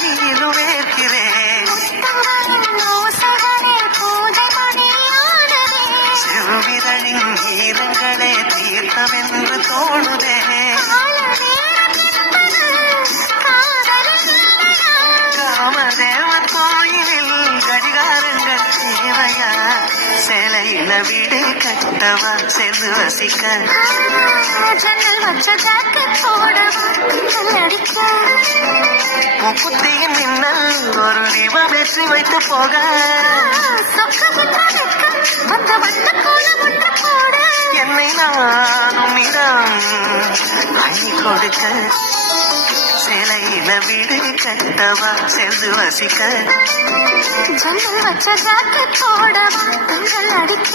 மழையிலும் வேர்க்கிறேன். சிறுவிரலின் ஈரங்களே தீர்த்தமென்று தோணுதே. காமதேவன் கோயிலில் கடிகாரங்கள் தேவையா? சேலையில வீடு கட்டவா சேர்ந்து வசிக்க? முக்குத்தியின் மின்னல் ஒரு தீபம் ஏற்றி வைத்து போக என்னை நானும் இடம் அள்ளி கொடுக்க. சேலையில வீடு கட்டவா சேர்ந்து வசிக்க? ஜன்னல் வச்ச ஜாக்கெட் போடவா கண்கள் அடிக்க?